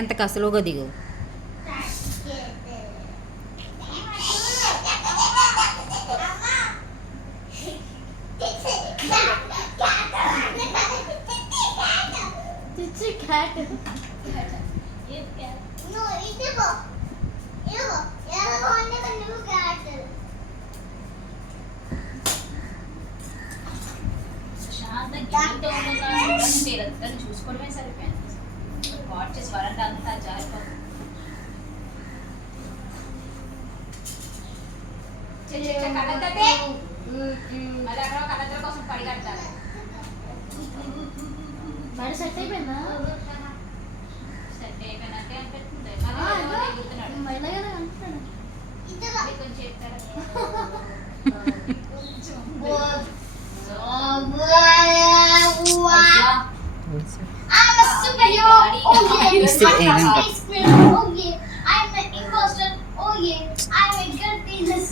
ఎంతగా స్లోగా దిగు. చూసుకోవడమే సరిపోయింది. వాట్ చేసి వరండా అంతా జారిపోతుంది. మళ్ళీ అక్కడ కళ్ళద్ర కోసం పరిగెడతారు. మరి సెట్ అయిపోయిందా? సెట్ అయిపోయినట్టే అనిపిస్తుంది. కొంచెం చెప్తారా? I'm a superhero. Oh yeah. Oh yeah. I'm an imposter. Oh yeah. I'm a good business.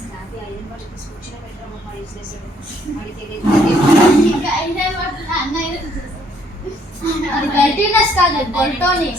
అది గట్టినెస్ కాదు, బొల్టోని.